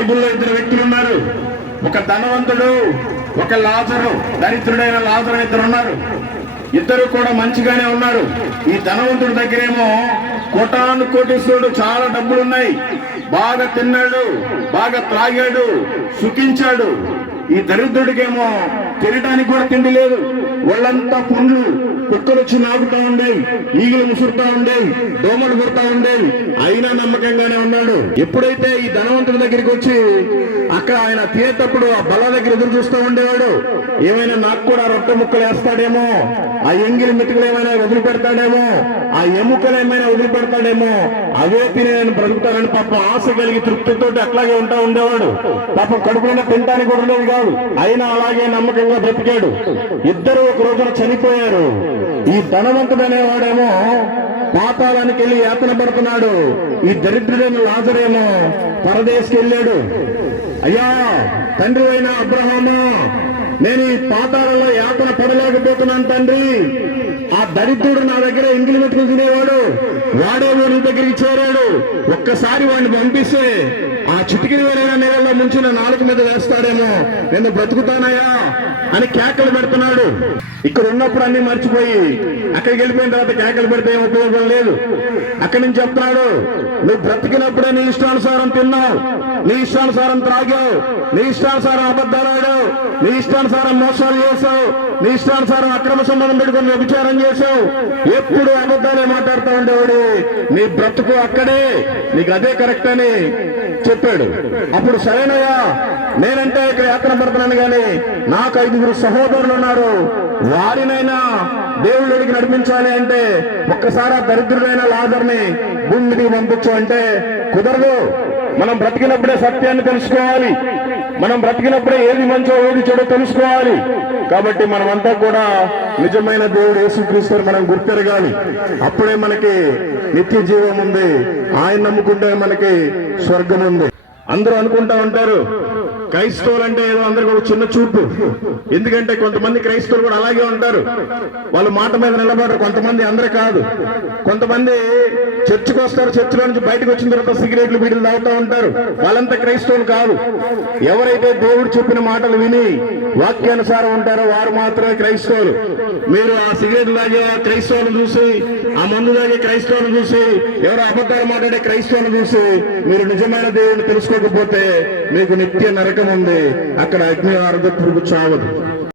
బైబిల్లో ఇద్దరు వ్యక్తులు ఉన్నారు. ఒక ధనవంతుడు, ఒక లాజరు, దరిద్రుడైన లాజరు ఇద్దరు ఉన్నారు. ఇద్దరు కూడా మంచిగానే ఉన్నారు. ఈ ధనవంతుడి దగ్గరేమో కోటాను కోటీశ్వరుడు, చాలా డబ్బులు ఉన్నాయి, బాగా తిన్నాడు, బాగా త్రాగాడు, సుఖించాడు. ఈ దరిద్రుడికేమో తినడానికి కూడా తిండి లేదు. వాళ్ళంతా పుండ్లు, కుక్కలు వచ్చి నాకుతా ఉండేవి, ఈగలు ముసురుతా ఉండేవి, దోమలు కొడతా ఉండేవి. అయినా నమ్మకంగానే ఉన్నాడు. ఎప్పుడైతే ఈ ధనవంతుడి దగ్గరికి వచ్చి అక్కడ ఆయన తినేటప్పుడు ఆ బల్ల దగ్గర ఎదురు చూస్తూ ఉండేవాడు. ఏమైనా నాకు కూడా రొట్టె ముక్కలు వేస్తాడేమో, ఆ ఎంగిలి మెతుకులు ఏమైనా వదిలిపెడతాడేమో, ఆ ఎముకలు ఏమైనా వదిలిపెడతాడేమో, అవే తిని నేను బ్రతుకుతానని పాపం ఆశ కలిగి తృప్తితో అట్లాగే ఉంటా ఉండేవాడు. పాపం కడుపులో తినడానికి కూడా ఉండేది కాదు. అయినా అలాగే నమ్మకంగా బ్రతికాడు. ఇద్దరు ఒక రోజున చనిపోయారు. ఈ ధనవంతుడు అనేవాడేమో పాతాళానికి వెళ్ళి యాతన పడుతున్నాడు. ఈ దరిద్రుడైన లాజరేమో పరదేశకి వెళ్ళాడు. అయ్యా తండ్రి అయిన అబ్రహాము, నేను ఈ పాతాళంలో యాతన పడలేకపోతున్నాను తండ్రి. ఆ దరిద్రుడు నా దగ్గర ఎంగిలి మెతుకులు తినేవాడు, వాడేమో నీ దగ్గరికి చేరాడు. ఒక్కసారి వాడిని పంపిస్తే ఆ చిటికిన వేరైనా నేలలో ముంచిన నాలుగు మీద వేస్తాడేమో, నేను బ్రతుకుతానయ్యా అని కేకలు పెడుతున్నాడు. ఇక్కడ ఉన్నప్పుడు అన్ని మర్చిపోయి అక్కడికి వెళ్ళిపోయిన తర్వాత కేకలు పెడితే ఏం ఉపయోగం లేదు. అక్కడి నుంచి చెప్తున్నాడు, నువ్వు బ్రతికినప్పుడే నీ ఇష్టానుసారం తిన్నావు, నీ ఇష్టానుసారం త్రాగావు, నీ ఇష్టానుసారం అబద్ధాలు ఆడావు, నీ ఇష్టానుసారం మోసాలు చేసావు, నీ ఇష్టానుసారం అక్రమ సంబంధం పెట్టుకుని వ్యభిచారం చేసావు, ఎప్పుడు అబద్ధాలే మాట్లాడుతూ ఉండేవాడు. నీ బ్రతుకు అక్కడే, నీకు అదే కరెక్ట్ అని చెప్పాడు. అప్పుడు సరేనయ్యా, నేనంటే ఇక్కడ యాత్ర పడుతున్నాను కానీ నాకు 5 సహోదరులు ఉన్నారు, వారినైనా దేవుళ్ళకి నడిపించాలి అంటే ఒక్కసారి ఆ దరిద్రుడైన లాజర్ని భూమి మీదకి పంపించు అంటే కుదరదు. మనం బ్రతికినప్పుడే సత్యాన్ని తెలుసుకోవాలి, మనం బ్రతికినప్పుడే ఏది మంచో ఏది చెడో తెలుసుకోవాలి. కాబట్టి మనమంతా కూడా నిజమైన దేవుడు యేసుక్రీస్తుని మనం గుర్తెరగాలి. అప్పుడే మనకి నిత్య జీవం ఉంది. ఆయన నమ్ముకుంటే మనకి స్వర్గం ఉంది. అందరూ అనుకుంటా ఉంటారు క్రైస్తవులు అంటే ఏదో అందరికి ఒక చిన్న చూపు. ఎందుకంటే కొంతమంది క్రైస్తవులు కూడా అలాగే ఉంటారు, వాళ్ళు మాట మీద నిలబడరు. కొంతమంది, అందరూ కాదు, కొంతమంది చర్చికి వస్తారు, చర్చిలో నుంచి బయటకు వచ్చిన తర్వాత సిగరెట్లు బీడీలు తాగుతూ ఉంటారు. వాళ్ళంతా క్రైస్తవులు కాదు. ఎవరైతే దేవుడు చెప్పిన మాటలు విని వాక్యానుసారం ఉంటారో వారు మాత్రమే క్రైస్తవులు. మీరు ఆ సిగరెట్లు తాగే క్రైస్తవులను చూసి, ఆ మందు తాగే క్రైస్తవులను చూసి, ఎవరో అబద్ధాలు మాట్లాడే క్రైస్తవులను చూసి మీరు నిజమైన దేవుడిని తెలుసుకోకపోతే మీకు నిత్య నరకం ఉంది. అక్కడ అగ్ని ఆరదు, పురుగు చావదు.